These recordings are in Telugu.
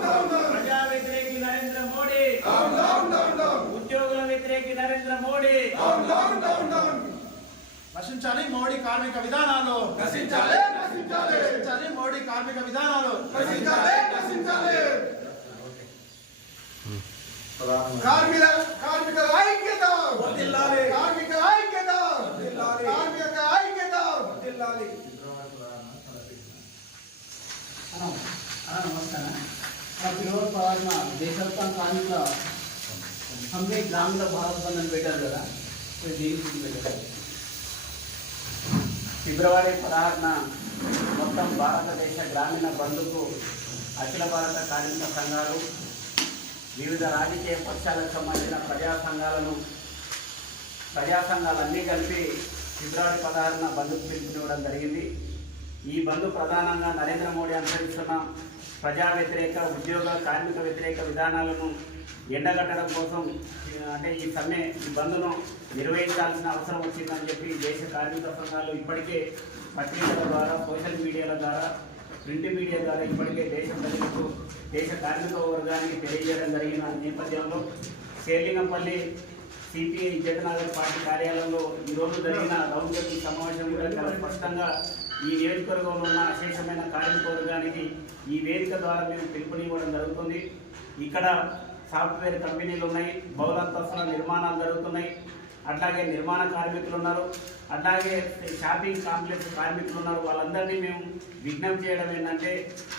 వ్యతిరేకి Narendra Modi down down down down ఉద్యోగుల వ్యతిరేకి Narendra Modi down down down down నశించాలి మోడీ కార్మిక విధానాలు నశించాలి నశించాలి నశించాలి మోడీ కార్మిక విధానాలు నశించాలి నశించాలి కార్మిక కార్మికుల ఐక్యత వర్ధిల్లాలి. కార్మిక ఐక్యత వర్ధిల్లాలి. కార్మిక ఐక్యత వర్ధిల్లాలి. అన్న అన్న నమస్కారం. నా పిల్లల పలానా దేశవ్యాప్తం కార్మికుల సమ్మె గ్రామీణ భారత్ బంధ్ పెట్టారు కదా ఇది దేని గురించి పెట్టారు. ఫిబ్రవరి పదహారున మొత్తం భారతదేశ గ్రామీణ బంధుకు అఖిల భారత కార్మిక సంఘాలు వివిధ రాజకీయ పక్షాలకు సంబంధించిన ప్రజా సంఘాలను ప్రజా సంఘాలన్నీ కలిపి ఫిబ్రవరి పదహారున బంధుకు పిలుపునివ్వడం జరిగింది. ఈ బంధు ప్రధానంగా నరేంద్ర మోడీ అనుసరిస్తున్న ప్రజా వ్యతిరేక ఉద్యోగ కార్మిక వ్యతిరేక విధానాలను ఎండగట్టడం కోసం అంటే ఈ సమ్మె ఈ బంధును నిర్వహించాల్సిన అవసరం వచ్చిందని చెప్పి దేశ కార్మిక సంఘాలు ఇప్పటికే పత్రికల ద్వారా సోషల్ మీడియాల ద్వారా ప్రింట్ మీడియా ద్వారా ఇప్పటికే దేశ ప్రజలకు దేశ కార్మిక వర్గానికి తెలియజేయడం జరిగిన నేపథ్యంలో శేలింగంపల్లి సిపిఐ జగన్నాథర్ పార్టీ కార్యాలయంలో ఈరోజు జరిగిన రౌండ్ టేబుల్ సమావేశం కూడా చాలా స్పష్టంగా ఈ నియోజకవర్గంలో ఉన్న అశేషమైన కార్మిక వర్గానికి ఈ వేదిక ద్వారా మేము పిలుపునివ్వడం జరుగుతుంది. ఇక్కడ సాఫ్ట్వేర్ కంపెనీలు ఉన్నాయి బహుళంతస్తుల నిర్మాణాలు జరుగుతున్నాయి. అట్లాగే నిర్మాణ కార్మికులు ఉన్నారు. అట్లాగే షాపింగ్ కాంప్లెక్స్ కార్మికులు ఉన్నారు. వాళ్ళందరినీ మేము విజ్ఞప్తి చేయడం ఏంటంటే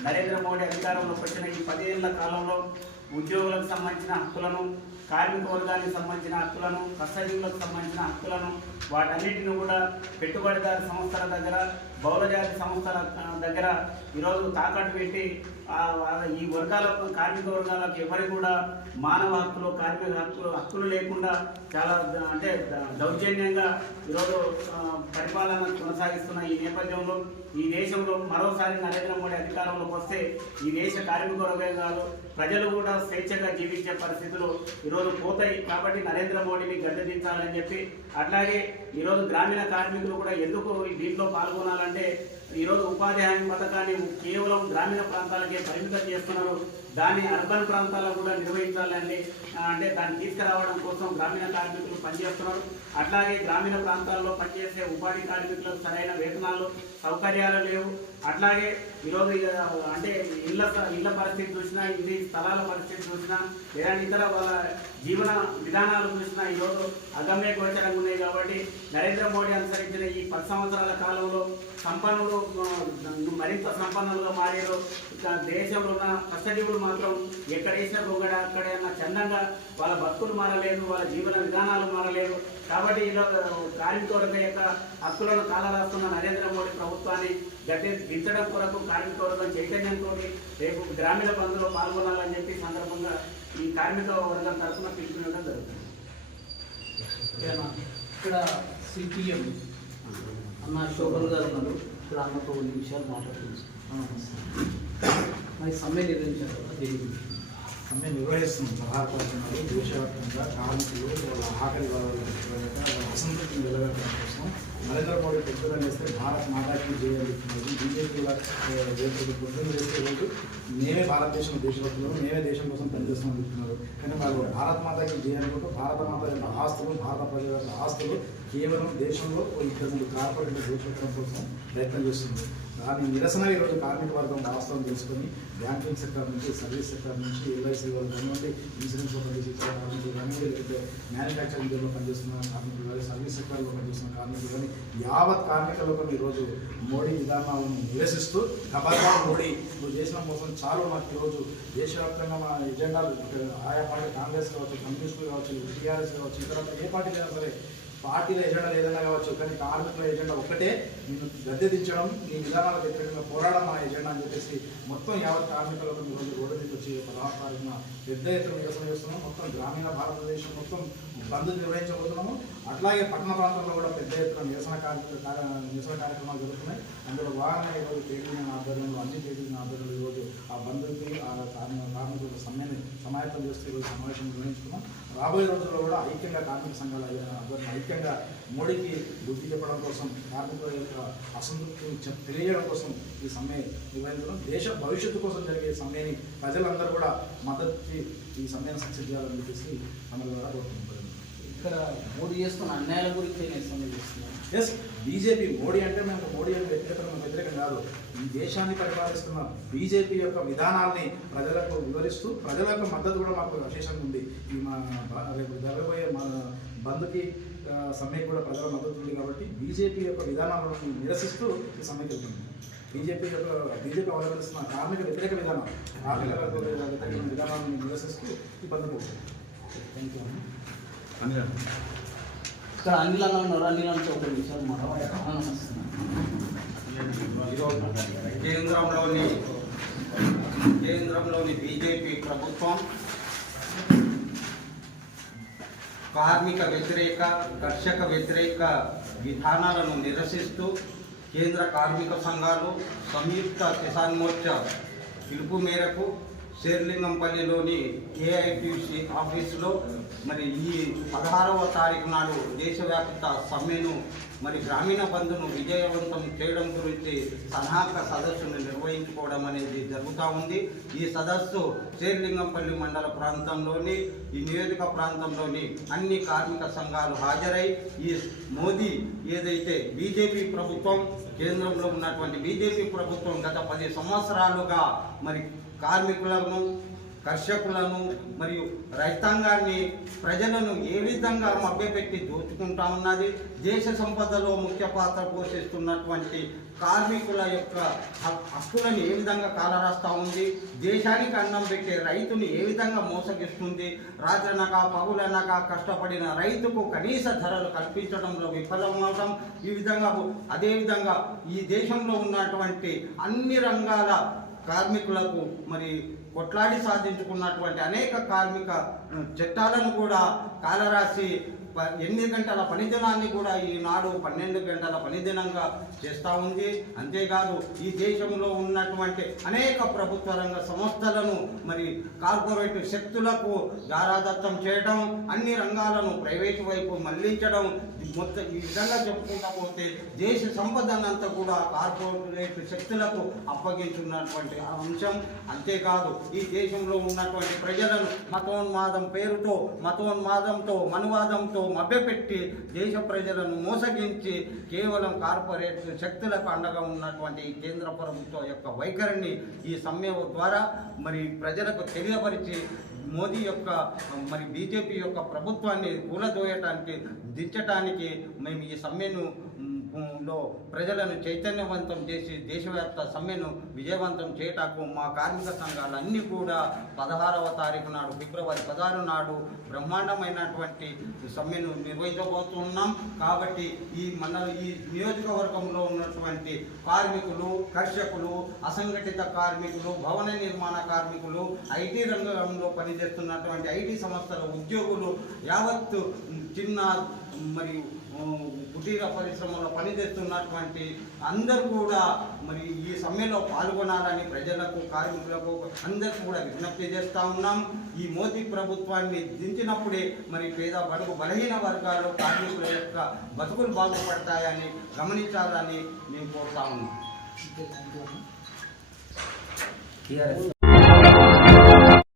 నరేంద్ర మోడీ అధికారంలోకి వచ్చిన ఈ పదిహేనుల కాలంలో ఉద్యోగులకు సంబంధించిన హక్కులను కార్మిక వర్గానికి సంబంధించిన హక్కులను కష్టజీవులకు సంబంధించిన హక్కులను వాటన్నిటిని కూడా పెట్టుబడిదారు సంస్థల దగ్గర బహుళజాతి సంస్థల దగ్గర ఈరోజు తాకట్టు పెట్టి ఆ, ఈ వర్గాలకు కార్మిక వర్గాలకు ఎవరి కూడా మానవ హక్కులు కార్మిక హక్కులు హక్కులు లేకుండా చాలా అంటే దౌర్జన్యంగా ఈరోజు పరిపాలన కొనసాగిస్తున్న ఈ నేపథ్యంలో ఈ దేశంలో మరోసారి నరేంద్ర మోడీ అధికారంలోకి వస్తే ఈ దేశ కార్మిక వర్గాలు ప్రజలు కూడా స్వేచ్ఛగా జీవించే పరిస్థితులు ఈరోజు పోతాయి. కాబట్టి నరేంద్ర మోడీని గద్దెదించాలని చెప్పి అట్లాగే ఈరోజు గ్రామీణ కార్మికులు కూడా ఎందుకు దీంట్లో పాల్గొనాలంటే ఈరోజు ఉపాధి హామీ పథకాన్ని కేవలం గ్రామీణ ప్రాంతాలకే పరిమితం చేస్తున్నారు. దాన్ని అర్బన్ ప్రాంతాల్లో కూడా నిర్వహించాలని అంటే దాన్ని తీసుకురావడం కోసం గ్రామీణ కార్మికులు పనిచేస్తున్నారు. అట్లాగే గ్రామీణ ప్రాంతాల్లో పనిచేసే ఉపాధి కార్మికులకు సరైన వేతనాలు సౌకర్యాలు లేవు. అట్లాగే ఈరోజు ఇక అంటే ఇళ్ళ ఇళ్ళ పరిస్థితి చూసినా ఇది స్థలాల పరిస్థితి చూసినా లేదా ఇతర వాళ్ళ జీవన విధానాలు చూసినా ఈరోజు అగమ్య గోచరంగా ఉన్నాయి కాబట్టి నరేంద్ర మోడీ అనుసరించిన ఈ పది సంవత్సరాల కాలంలో సంపన్నులు మరింత సంపన్నులుగా మారారు. ఇక దేశంలో ఉన్న కష్టజీవులు మాత్రం ఎక్కడ వేసిన గొంగడ అక్కడే చందంగా వాళ్ళ భక్తులు మారలేదు వాళ్ళ జీవన విధానాలు మారలేదు. కాబట్టి ఇలా కార్మిక వర్గ యొక్క హక్కులను కాలరాస్తున్న నరేంద్ర మోడీ ప్రభుత్వాన్ని గట్టి దించడం కొరకు కార్మిక వర్గం చైతన్యంతో రేపు గ్రామీణ బంధులో పాల్గొనాలని చెప్పి సందర్భంగా ఈ కార్మిక వర్గం తరఫున పిలుపునివ్వడం జరుగుతుంది? ఇక్కడ సిపిఎం అన్న శోభన్ గారు ఉన్నారు. ఇక్కడ అన్నతో కొన్ని విషయాలు మాట్లాడుతుంది. మరి సమ్మె నిర్వహించారు కదా దీని గురించి? సమ్మె నిర్వహిస్తున్నాం సహాయపడుతున్నారు దేశవ్యాప్తంగా కార్మికులు వాళ్ళ ఆకలి వాళ్ళ అసంతృప్తిని వెలగడం కోసం నరేంద్ర మోడీ పెట్టుబడి చేస్తే భారత్ మాతాకి చేయాలి బీజేపీ పొద్దున్న చేస్తే రోజు మేమే భారతదేశం దేశభక్తులు మేమే దేశం కోసం పనిచేస్తామని చెప్తున్నారు. కానీ వాళ్ళు భారత్ మాతాకి చేయాలనుకుంటూ భారత మాత యొక్క ఆస్తులు భారత ప్రజల యొక్క ఆస్తులు కేవలం దేశంలో ఇక్కడ ఇద్దరు కార్పొరేట్ దేశపెట్టడం కోసం ప్రయత్నం చేస్తుంది దాని నిరసన ఈరోజు కార్మిక వర్గం వాస్తవం తెలుసుకొని బ్యాంకింగ్ సెక్టర్ నుంచి సర్వీస్ సెక్టర్ నుంచి ఎల్ఐసి వాళ్ళు కానివ్వండి ఇన్సూరెన్స్ పనిచేసే కార్మికులు కానివ్వండి లేకపోతే మ్యానుఫ్యాక్చరింగ్ పనిచేస్తున్న కార్మికులు కానీ సర్వీస్ సెక్టర్లో పనిచేస్తున్న కార్మికులు కానీ యావత్ కార్మిక లోకం ఈరోజు మోడీ విధానాలను నిరసిస్తూ ఖబర్దార్ మోడీ నువ్వు చేసిన మోసం చాలు మాకు ఈరోజు దేశవ్యాప్తంగా మా ఎజెండాలు ఆయా పార్టీ కాంగ్రెస్ కావచ్చు కమ్యూనిస్టులు కావచ్చు టీఆర్ఎస్ కావచ్చు ఇతర ఏ పార్టీ అయినా సరే పార్టీల ఎజెండా ఏదైనా కావచ్చు కానీ కార్మికుల ఎజెండా ఒక్కటే నిన్ను గద్దె దించడం నీ విధానాలకు వ్యతిరేకంగా పోరాడడం మా ఎజెండా అని చెప్పేసి మొత్తం యావత్ కార్మికులకు ఈరోజు రోడ్డు మీద వచ్చి పదహారు తారీఖున పెద్ద ఎత్తున నిరసన చేస్తున్నాం. మొత్తం గ్రామీణ భారతదేశం మొత్తం బంద్ నిర్వహించబోతున్నాము. అట్లాగే పట్టణ ప్రాంతంలో కూడా పెద్ద ఎత్తున నిరసన కార్య- నిరసన కార్యక్రమాలు జరుగుతున్నాయి. అందులో భాగంగా ఈరోజు ట్రేడ్ ఆధ్వర్యంలో అన్ని ట్రేడ్ ఆధ్వర్యంలో ఈరోజు ఆ బంధువుకి ఆ కార్మిక కార్మికుల సమ్మెని సమాయత్తం చేస్తూ ఈరోజు సమావేశం నిర్వహించుకున్నాం. రాబోయే రోజుల్లో కూడా ఐక్యంగా కార్మిక సంఘాల ఆధ్వర్యం ఐక్యంగా మోడీకి బుద్ధి చెప్పడం కోసం కార్మికుల యొక్క అసంతృప్తిని తెలియజేయడం కోసం ఈ సమ్మె నిర్వహించడం దేశ భవిష్యత్తు కోసం జరిగే సమ్మెని ప్రజలందరూ కూడా మద్దతు ఈ సమ్మెను సక్సెస్ చేయాలని చెప్పేసి అందరి ద్వారా కోరుకుంటున్నారు ఇక్కడ మోడీ చేస్తున్న అన్యాయాల గురించి నేను ఎస్ బీజేపీ మోడీ అంటే మేము మోడీ వ్యతిరేకత మేము వ్యతిరేకం కాదు. ఈ దేశాన్ని పరిపాలిస్తున్న బీజేపీ యొక్క విధానాల్ని ప్రజలకు వివరిస్తూ ప్రజల యొక్క మద్దతు కూడా మాకు విశేషంగా ఉంది. ఈ మా రేపు జరగబోయే మా బంద్కి ఆ, సమ్మెకి కూడా ప్రజల మద్దతు ఉంది కాబట్టి బీజేపీ యొక్క విధానాలను నిరసిస్తూ ఈ సమ్మెకి వెళ్తుంది బీజేపీ యొక్క బీజేపీ అవలంబిస్తున్న కార్మిక వ్యతిరేక విధానం కార్మిక వ్యతిరేక విధానాలను నిరసిస్తూ ఈ బంద్కు థ్యాంక్ యూ ఇక్కడ అనిల్ అన్న ఉన్నారు అనిల్ అన్నతో ఒక నిమిషం కేంద్రంలోని కేంద్రంలోని బీజేపీ ప్రభుత్వం కార్మిక వ్యతిరేక కర్షక వ్యతిరేక విధానాలను నిరసిస్తూ కేంద్ర కార్మిక సంఘాలు సంయుక్త కిసాన్ మోర్చా పిలుపు మేరకు శేర్లింగంపల్లిలోని ఏఐటిసి ఆఫీసులో మరి ఈ పదహారవ తారీఖు నాడు దేశవ్యాప్త సమ్మెను మరి గ్రామీణ బంధును విజయవంతం చేయడం గురించి సన్నాహక సదస్సును నిర్వహించుకోవడం అనేది జరుగుతూ ఉంది. ఈ సదస్సు శేర్లింగంపల్లి మండల ప్రాంతంలోని ఈ నియోజక ప్రాంతంలోని అన్ని కార్మిక సంఘాలు హాజరై ఈ మోదీ ఏదైతే బీజేపీ ప్రభుత్వం కేంద్రంలో ఉన్నటువంటి బీజేపీ ప్రభుత్వం గత పది సంవత్సరాలుగా మరి కార్మికులను కర్షకులను మరియు రైతాంగాన్ని ప్రజలను ఏ విధంగా మభ్యపెట్టి దోచుకుంటా ఉన్నది? దేశ సంపదలో ముఖ్య పాత్ర పోషిస్తున్నటువంటి కార్మికుల యొక్క హక్కులను ఏ విధంగా కాలరాస్తా ఉంది? దేశానికి అన్నం పెట్టే రైతుని ఏ విధంగా మోసగిస్తుంది? రాత్రనక పగులనక కష్టపడిన రైతుకు కనీస ధరలు కల్పించడంలో విఫలమవడం ఈ విధంగా అదేవిధంగా ఈ దేశంలో ఉన్నటువంటి అన్ని రంగాల కార్మికులకు మరి కొట్లాడి సాధించుకున్నటువంటి అనేక కార్మిక చట్టాలను కూడా కాలరాసి ప- ఎనిమిది గంటల పనిదినాన్ని కూడా ఈనాడు పన్నెండు గంటల పనిదినంగా చేస్తూ ఉంది. అంతేకాదు ఈ దేశంలో ఉన్నటువంటి అనేక ప్రభుత్వ రంగ సంస్థలను మరి కార్పొరేట్ శక్తులకు దారాదత్తం చేయడం అన్ని రంగాలను ప్రైవేటు వైపు మళ్ళించడం మొత్తం ఈ విధంగా చెప్పుకుంటా పోతే దేశ సంపదనంతా కూడా కార్పొరేట్ శక్తులకు అప్పగించున్నటువంటి అంశం. అంతేకాదు ఈ దేశంలో ఉన్నటువంటి ప్రజలను మతోన్మాదం పేరుతో మతోన్మాదంతో మనువాదంతో మభ్యపెట్టి దేశ ప్రజలను మోసగించి కేవలం కార్పొరేట్ శక్తులకు అండగా ఉన్నటువంటి ఈ కేంద్ర ప్రభుత్వం యొక్క వైఖరిని ఈ సమ్మె ద్వారా మరి ప్రజలకు తెలియపరిచి మోదీ యొక్క మరి బీజేపీ యొక్క ప్రభుత్వాన్ని కూలదోయటానికి దించటానికి మేము ఈ సమ్మెను లో ప్రజలను చైతన్యవంతం చేసి దేశవ్యాప్త సమ్మెను విజయవంతం చేయటానికి మా కార్మిక సంఘాలన్నీ కూడా పదహారవ తారీఖు నాడు ఫిబ్రవరి పదహారు నాడు బ్రహ్మాండమైనటువంటి సమ్మెను నిర్వహించబోతున్నాం. కాబట్టి ఈ మన ఈ నియోజకవర్గంలో ఉన్నటువంటి కార్మికులు కర్షకులు అసంఘటిత కార్మికులు భవన నిర్మాణ కార్మికులు ఐటీ రంగంలో పనిచేస్తున్నటువంటి ఐటీ సంస్థల ఉద్యోగులు యావత్తు చిన్న మరియు కుటీర పరిశ్రమలో పనిచేస్తున్నటువంటి అందరూ కూడా మరి ఈ సమ్మెలో పాల్గొనాలని ప్రజలకు కార్మికులకు అందరికీ కూడా విజ్ఞప్తి చేస్తా ఉన్నాం. ఈ మోదీ ప్రభుత్వాన్ని దించినప్పుడే మరి పేద బడుగు బలహీన వర్గాలు కార్మికుల యొక్క బతుకులు బాగుపడతాయని గమనించాలని మేము కోరుతా ఉన్నాం.